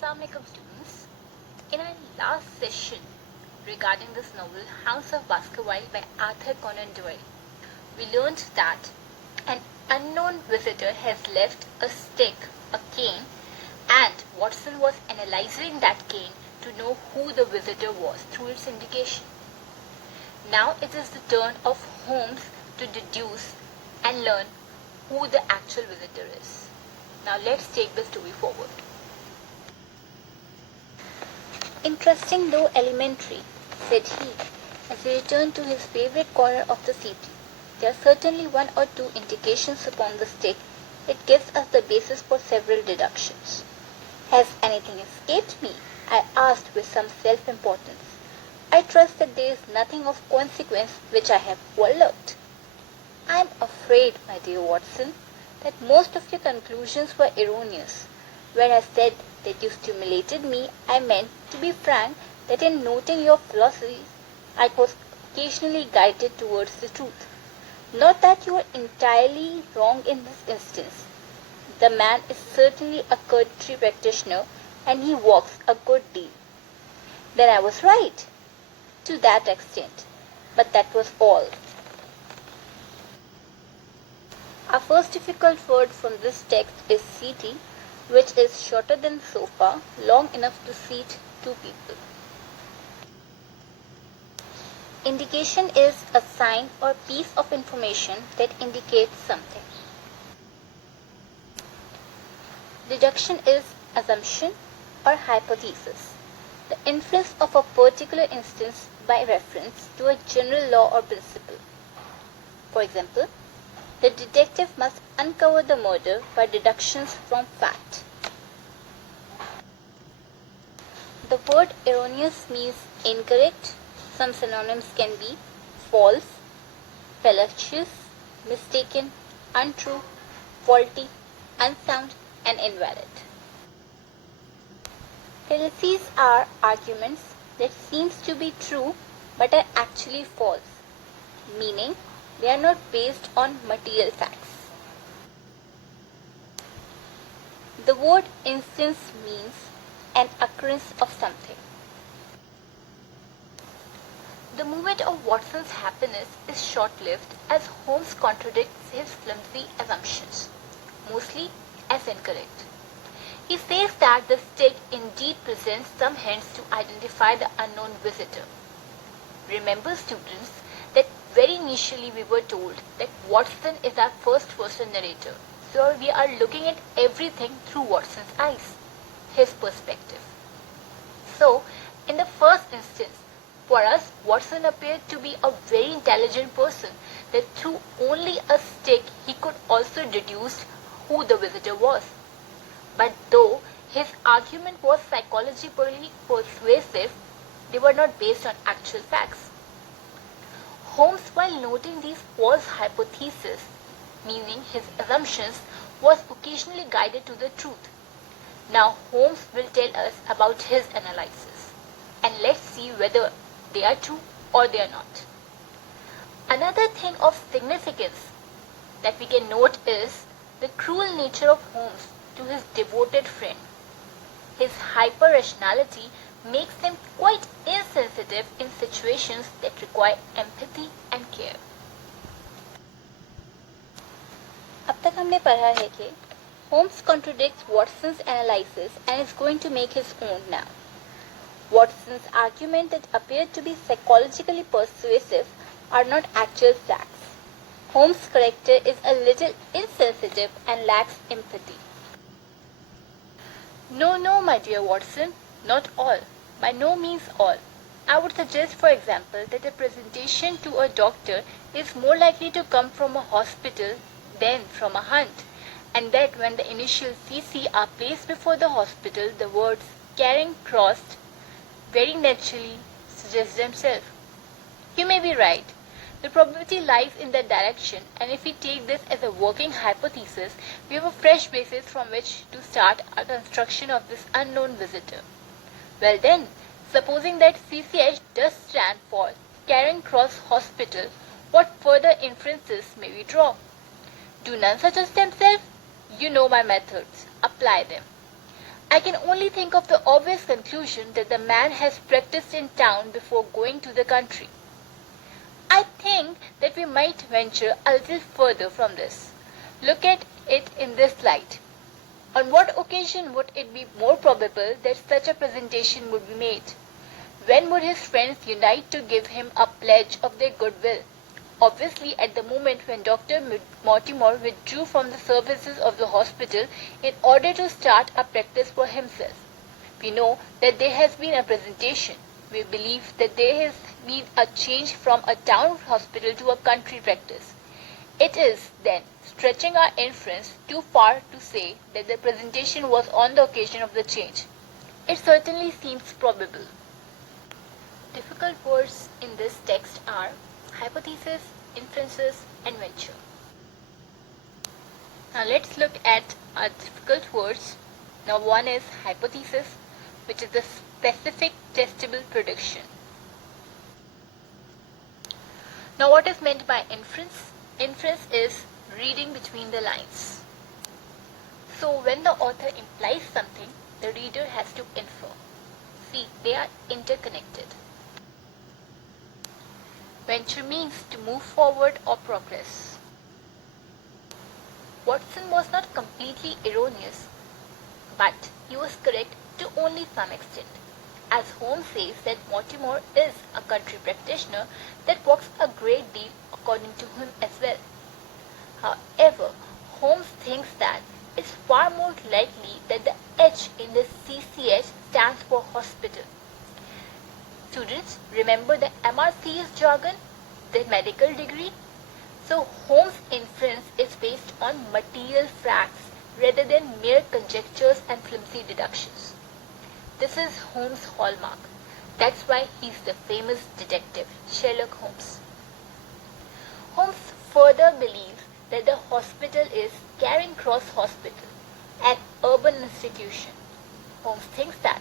Assalamu alaikum students. In our last session regarding this novel Hound of Baskervilles by Arthur Conan Doyle, we learned that an unknown visitor has left a stick, a cane, and Watson was analyzing that cane to know who the visitor was through its indication. Now it is the turn of Holmes to deduce and learn who the actual visitor is. Now let's take the story forward. Interesting though elementary, said he, as he returned to his favorite corner of the city. There are certainly one or two indications upon the stick. It gives us the basis for several deductions. Has anything escaped me? I asked with some self-importance. I trust that there is nothing of consequence which I have overlooked. I am afraid, my dear Watson, that most of your conclusions were erroneous. When I said that you stimulated me, I meant, to be frank, that in noting your philosophy, I was occasionally guided towards the truth. Not that you are entirely wrong in this instance. The man is certainly a courtesy practitioner, and he walks a good deal. Then I was right, to that extent, but that was all. Our first difficult word from this text is seaty, which is shorter than sofa, long enough to seat two people. Indication is a sign or piece of information that indicates something. Deduction is assumption or hypothesis, the inference of a particular instance by reference to a general law or principle. For example, the detective must uncover the murder by deductions from fact. The word erroneous means incorrect. Some synonyms can be false, fallacious, mistaken, untrue, faulty, unsound, and invalid. Fallacies are arguments that seems to be true but are actually false, meaning they are not based on material facts. The word instance means an occurrence of something. The moment of Watson's happiness is short-lived as Holmes contradicts his flimsy assumptions, mostly as incorrect. He says that the stick indeed presents some hints to identify the unknown visitor. Remember, students, that very initially we were told that Watson is our first-person narrator, so we are looking at everything through Watson's eyes, his perspective. So, in the first instance, for us, Watson appeared to be a very intelligent person, that through only a stick he could also deduce who the visitor was. But though his argument was psychologically persuasive, they were not based on actual facts. Holmes, while noting these false hypotheses, meaning his assumptions, was occasionally guided to the truth. Now Holmes will tell us about his analysis, and let's see whether they are true or they are not. Another thing of significance that we can note is the cruel nature of Holmes to his devoted friend. His hyper-rationality makes him quite insensitive in situations that require empathy and care. अब तक हमने पढ़ा है कि Holmes contradicts Watson's analysis and is going to make his own now. Watson's argument that appeared to be psychologically persuasive are not actual facts. Holmes' character is a little insensitive and lacks empathy. No, my dear Watson, not all. By no means all. I would suggest, for example, that a presentation to a doctor is more likely to come from a hospital than from a hunt, and that when the initials CC are placed before the hospital, the words Charing Cross very naturally suggest themselves. You may be right. The probability lies in that direction, and if we take this as a working hypothesis, we have a fresh basis from which to start our construction of this unknown visitor. Well then, supposing that CCH does stand for Charing Cross Hospital, what further inferences may we draw? Do none suggest themselves? You know my methods. Apply them. I can only think of the obvious conclusion that the man has practiced in town before going to the country. I think that we might venture a little further from this. Look at it in this light. On what occasion would it be more probable that such a presentation would be made? When would his friends unite to give him a pledge of their goodwill? Obviously, at the moment when Dr. Mortimer withdrew from the services of the hospital in order to start a practice for himself. We know that there has been a presentation. We believe that there has been a change from a town hospital to a country practice. It is, then, stretching our inference too far to say that the presentation was on the occasion of the change. It certainly seems probable. Difficult words in this text are hypothesis, inferences, and venture. Now let's look at our difficult words. Now one is hypothesis, which is a specific testable prediction. Now what is meant by inference? Inference is reading between the lines. So when the author implies something, the reader has to infer. See, they are interconnected. Venture means to move forward or progress. Watson was not completely erroneous, but he was correct to only some extent. As Holmes says that Mortimer is a country practitioner, that works a great deal according to him as well. However, Holmes thinks that it's far more likely that the H in the CCH stands for hospital. Students, remember the MRC's jargon, the medical degree? So Holmes' inference is based on material facts rather than mere conjectures and flimsy deductions. This is Holmes' hallmark. That's why he's the famous detective, Sherlock Holmes. Holmes further believes that the hospital is Charing Cross Hospital, an urban institution. Holmes thinks that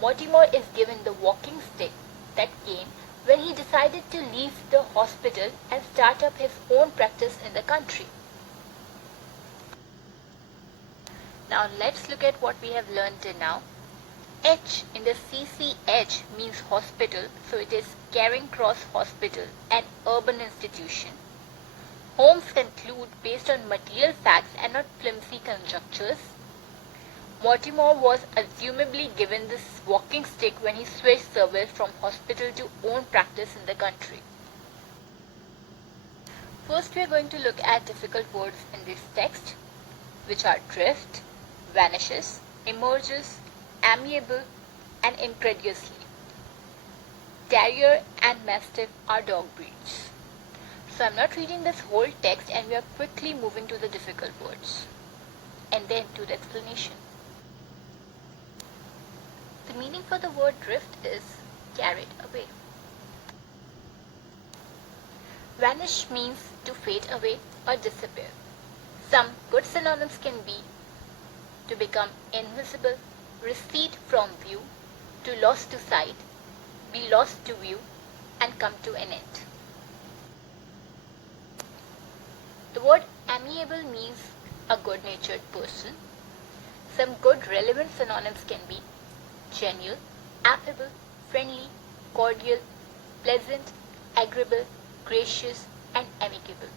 Mortimer is given the walking stick that came when he decided to leave the hospital and start up his own practice in the country. Now let's look at what we have learned till now. H in the CCH means hospital, so it is Charing Cross Hospital, an urban institution. Holmes concludes based on material facts and not flimsy conjectures. Mortimer was assumably given this walking stick when he switched service from hospital to own practice in the country. First we are going to look at difficult words in this text, which are drift, vanishes, emerges, amiable, and incredulously. Terrier and Mastiff are dog breeds. So I'm not reading this whole text and we are quickly moving to the difficult words and then to the explanation. The meaning for the word drift is carried away. Vanish means to fade away or disappear. Some good synonyms can be to become invisible, recede from view, to lost to sight, be lost to view, and come to an end. The word amiable means a good-natured person. Some good relevant synonyms can be genial, affable, friendly, cordial, pleasant, agreeable, gracious, and amicable.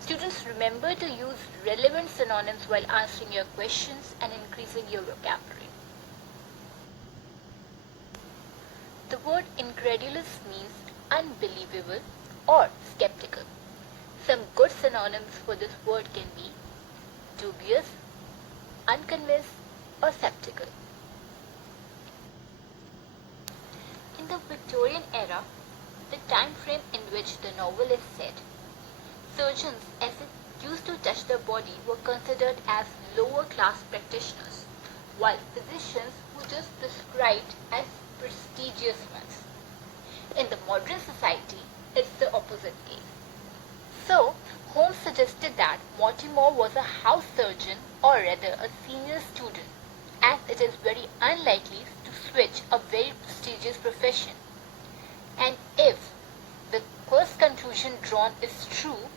Students, remember to use relevant synonyms while answering your questions and increasing your vocabulary. The word incredulous means unbelievable or skeptical. Some good synonyms for this word can be dubious, unconvinced, or skeptical. In the Victorian era, the time frame in which the novel is set, surgeons, as it used to touch the body, were considered as lower class practitioners, while physicians were just described as prestigious ones. In the modern society, it's the opposite case. So, Holmes suggested that Mortimer was a house surgeon or rather a senior student, as it is very unlikely to switch a very prestigious profession. And if the first conclusion drawn is true,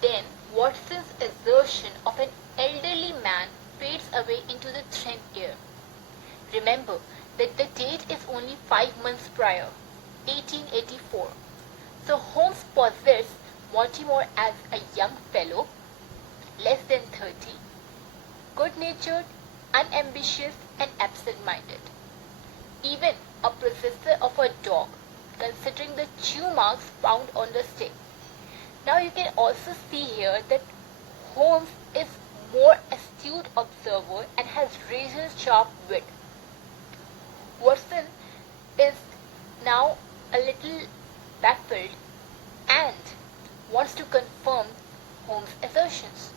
then Watson's assertion of an elderly man fades away into the thin air. Remember that the date is only 5 months prior, 1884. So Holmes posits Mortimer as a young fellow, less than 30, good-natured, unambitious, and absent-minded. Even a possessor of a dog, considering the chew marks found on the stick. Now you can also see here that Holmes is more astute observer and has razor-sharp wit. Watson is now a little baffled and wants to confirm Holmes' assertions.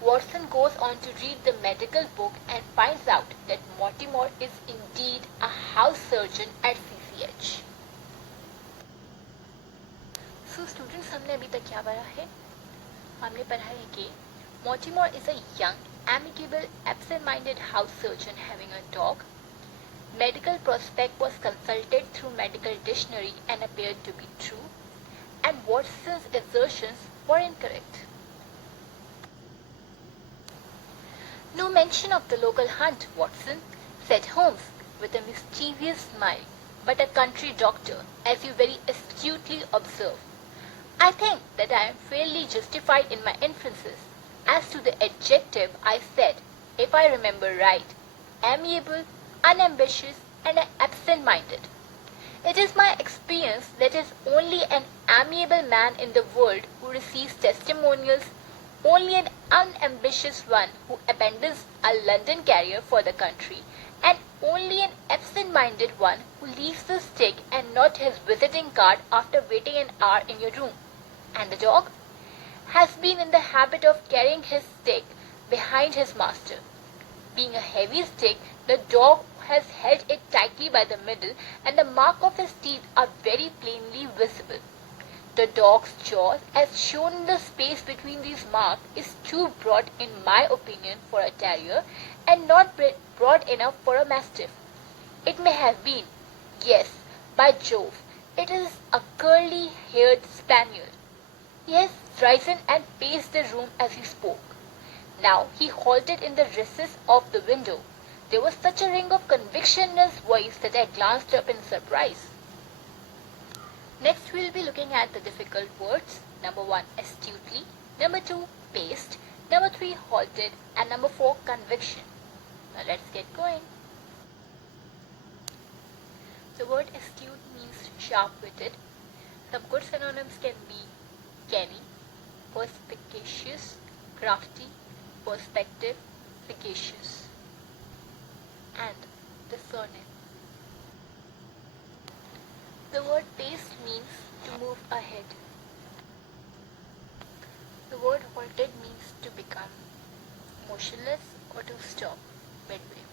Watson goes on to read the medical book and finds out that Mortimer is indeed a house surgeon at CCH. So students, हमने अभी तक क्या पढ़ा है? हमने पढ़ा है कि Mortimer is a young, amicable, absent-minded house surgeon having a dog. Medical prospect was consulted through medical dictionary and appeared to be true, and Watson's assertions were incorrect. No mention of the local hunt, Watson, said Holmes with a mischievous smile, but a country doctor, as you very astutely observe. I think that I am fairly justified in my inferences. As to the adjective, I said, if I remember right, amiable, unambitious, and absent-minded. It is my experience that is only an amiable man in the world who receives testimonials, only an unambitious one who abandons a London carrier for the country, and only an absent-minded one who leaves the stick and not his visiting card after waiting an hour in your room. And the dog has been in the habit of carrying his stick behind his master. Being a heavy stick, the dog has held it tightly by the middle, and the mark of his teeth are very plainly visible. The dog's jaws, as shown in the space between these marks, is too broad in my opinion for a terrier, and not broad enough for a mastiff. It may have been, yes, by Jove, it is a curly-haired spaniel. He has risen and paced the room as he spoke. Now he halted in the recess of the window. There was such a ring of conviction in his voice that I glanced up in surprise. Next we will be looking at the difficult words. Number 1, astutely. Number 2, paced. Number 3, halted. And number 4, conviction. Now let's get going. The word astute means sharp-witted. Some good synonyms can be canny, perspicacious, crafty, perspective, sagacious. And the surname. The word paced means to move ahead. The word halted means to become motionless or to stop midway,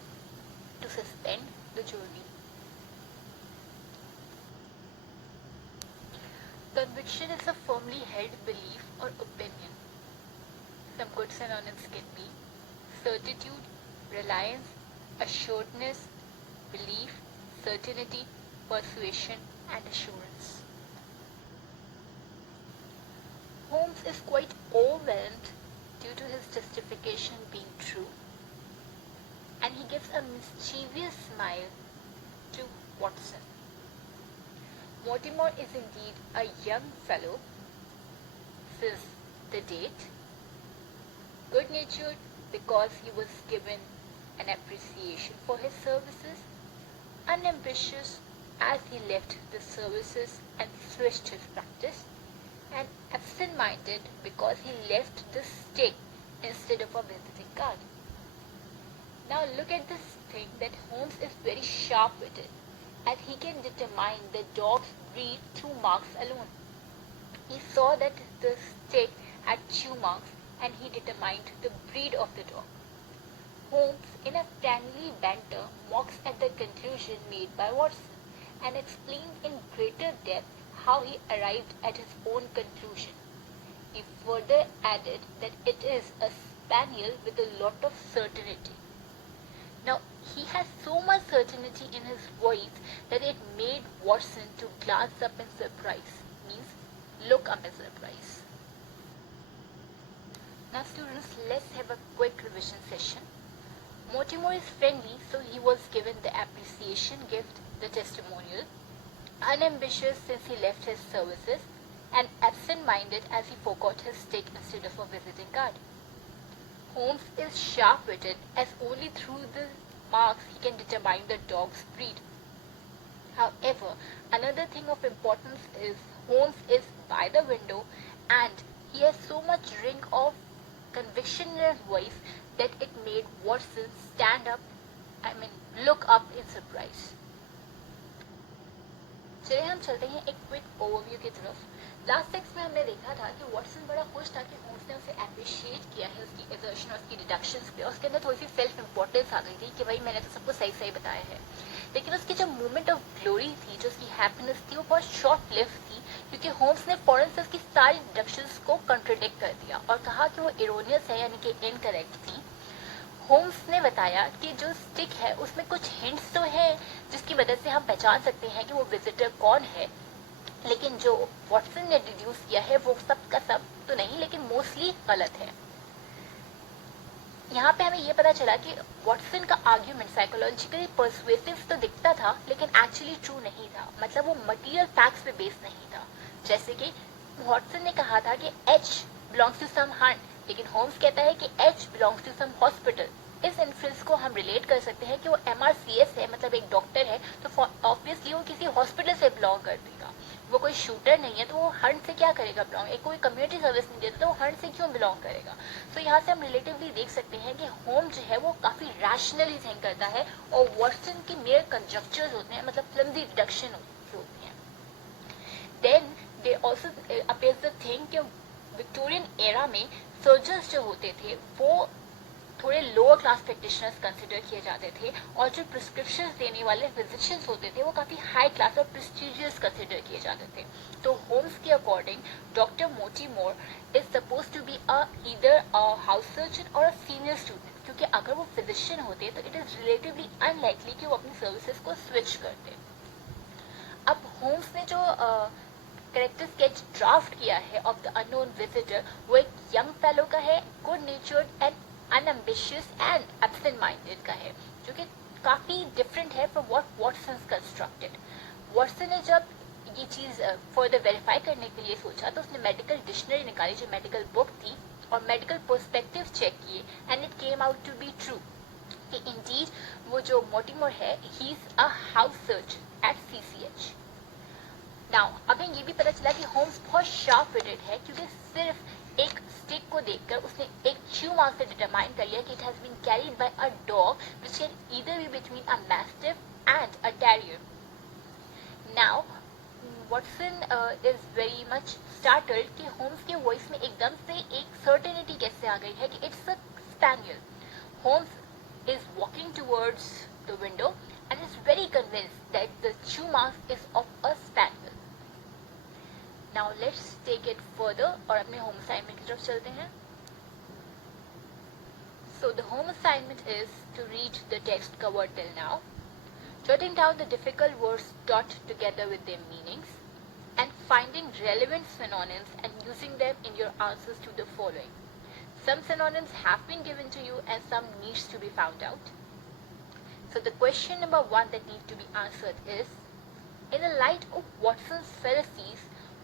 to suspend the journey. Conviction is a firmly held belief or opinion. Some good synonyms can be certitude, reliance, assuredness, belief, certainty, persuasion, and assurance. Holmes is quite overwhelmed due to his justification being true, and he gives a mischievous smile to Watson. Mortimer is indeed a young fellow, says the date, good-natured because he was given an appreciation for his services, unambitious as he left the services and switched his practice, and absent-minded because he left the stick instead of a visiting card. Now look at this thing that Holmes is very sharp-witted, and he can determine the dog's breed through marks alone. He saw that the stick had chew marks, and he determined the breed of the dog. Holmes, in a friendly banter, mocks at the conclusion made by Watson, and explained in greater depth how he arrived at his own conclusion. He further added that it is a spaniel with a lot of certainty. Now, he has so much certainty in his voice that it made Watson to glance up in surprise, means look up in surprise. Now students, let's have a quick revision session. Mortimer is friendly, so he was given the appreciation gift, the testimonial, unambitious since he left his services, and absent-minded as he forgot his stick instead of a visiting card. Holmes is sharp-witted as only through the marks he can determine the dog's breed. However, another thing of importance is Holmes is by the window and he has so much ring of conviction in his voice that it made Watson look up in surprise. चलिए हम चलते हैं एक quick overview की तरफ। Last text में हमने देखा था कि वॉटसन बड़ा खुश था कि होम्स ने उसे अप्रिशिएट किया है उसकी एजर्शन और उसकी डिडक्शंस पे, उसके अंदर थोड़ी सी सेल्फ इम्पोर्टेंस आ गई थी कि भाई मैंने तो सबको सही सही बताया है। लेकिन उसकी जो मोमेंट ऑफ ग्लोरी थी, जो उसकी हैप्पीनेस थी, वो बहुत शॉर्ट लिव थी, क्योंकि होम्स ने फौरन से उसकी सारी डिडक्शंस को कॉन्ट्रडिक्ट कर दिया और कहा कि वो इरोनियस है, यानी कि इनकरेक्ट थी। होम्स ने बताया कि जो स्टिक है उसमें कुछ हिंट्स तो है जिसकी मदद से हम पहचान सकते हैं कि वो विजिटर कौन है, लेकिन जो वॉटसन ने डिड्यूस किया है वो सब का सब तो नहीं, लेकिन मोस्टली गलत है। यहाँ पे हमें ये पता चला कि वॉटसन का आर्ग्यूमेंट साइकोलॉजिकली पर्सुएसिव तो दिखता था, लेकिन एक्चुअली ट्रू नहीं था, मतलब वो मटेरियल फैक्ट्स पे बेस्ड नहीं था। जैसे कि वॉटसन ने कहा था कि H belongs to some hunt, लेकिन होम्स कहता है कि H belongs to some hospital. इस इन्फ्लुएंस को हम रिलेट कर सकते हैं कि वो MRCS है, मतलब एक डॉक्टर है, तो ऑब्वियसली वो किसी हॉस्पिटल से बिलोंग कर देगा। वो कोई शूटर नहीं है तो वो हंट से क्या करेगा बिलोंग, एक कोई कम्युनिटी सर्विस नहीं देता तो वो हंट से क्यों बिलोंग करेगा। तो यहाँ से हम रिलेटिवली देख सकते हैं कि होम जो है वो काफी रैशनली थिंक करता है और वॉटसन की मेयर कंजक्चर्स होते हैं, मतलब फ्लिमजी डिडक्शन होती हैं। Then they also appears the thing कि विक्टोरियन एरा में सर्जन्स जो होते थे वो थोड़े लोअर क्लास प्रैक्टिशनर्स कंसिडर किए जाते थे और जो प्रिस्क्रिप्शन देने वाले फिजिशियंस होते थे वो काफी हाई क्लास और प्रेस्टिजियस कंसिडर किए जाते थे। तो होम्स के according doctor Mortimer is supposed to be either a house surgeon और अ सीनियर स्टूडेंट, क्योंकि अगर वो फिजिशियन होते तो इट इज रिलेटिवली अनलाइकली कि वो अपनी सर्विसेज को स्विच करते। अब होम्स ने जो कैरेक्टर स्केच ड्राफ्ट किया है ऑफ द अननोन विजिटर, वो एक यंग फेलो का है, good natured and unambitious and absent minded का है, जो कि काफी डिफरेंट है from what Watson constructed. Watson ने जब ये चीज फर्दर वेरीफाई करने के लिए सोचा तो उसने मेडिकल डिक्शनरी निकाली, जो मेडिकल बुक थी, और मेडिकल पर्सपेक्टिव चेक किए and it came out to be true कि इंडीड वो जो मोटिमोर है he is a house surgeon at CCH। Now अभी ये भी पता चला कि होम्स बहुत शार्प विटेड है, क्योंकि सिर्फ एक स्टिक को देखकर उसने एक च्यू मार्क से डिटरमाइन कर लिया कि it has been carried by a dog which can either be between a mastiff and a terrier. Now Watson is very much startled कि होम्स के वॉइस में एकदम से एक सर्टेनिटी कैसे आ गई है कि it's a spaniel. Holmes is walking towards the window and is very convinced that the chew mark is of a spaniel. Now let's take it further और अपने home assignment की तरफ चलते हैं। So the home assignment is to read the text covered till now, jotting down the difficult words dot together with their meanings, and finding relevant synonyms and using them in your answers to the following. Some synonyms have been given to you and some needs to be found out. So the question number 1 that needs to be answered is, in the light of Watson's fallacies,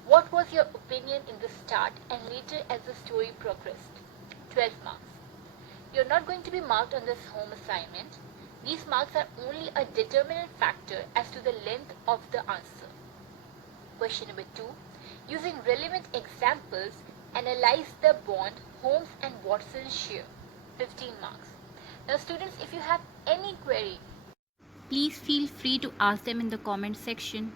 what was your opinion in the start and later as the story progressed? 12 marks. You're not going to be marked on this home assignment. These marks are only a determinant factor as to the length of the answer. Question number 2, using relevant examples, analyze the bond Holmes and Watson share. 15 marks. Now students, if you have any query, please feel free to ask them in the comment section.